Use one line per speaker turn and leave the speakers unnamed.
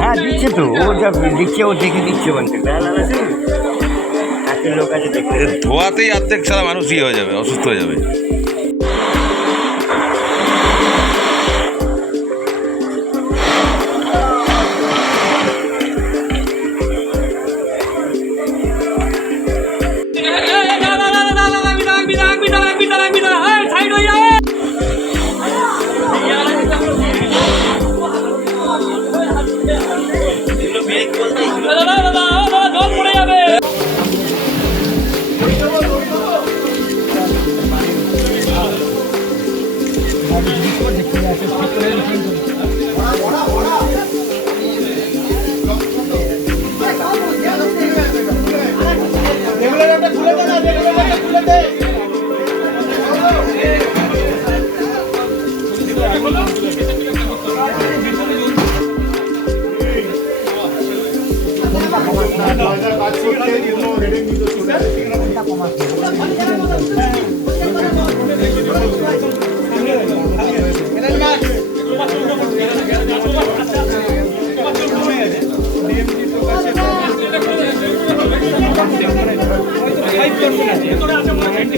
হ্যাঁ দিচ্ছে তো। ও যা দিচ্ছে, ও দেখে দিচ্ছে দেখতে
ধোয়াতেই অর্ধেক সারা মানুষ ইয়ে হয়ে যাবে, অসুস্থ হয়ে যাবে। খুলে দে না
খুলে দে ওই তো ফাইভ পার্সেন্ট আছে এত আছে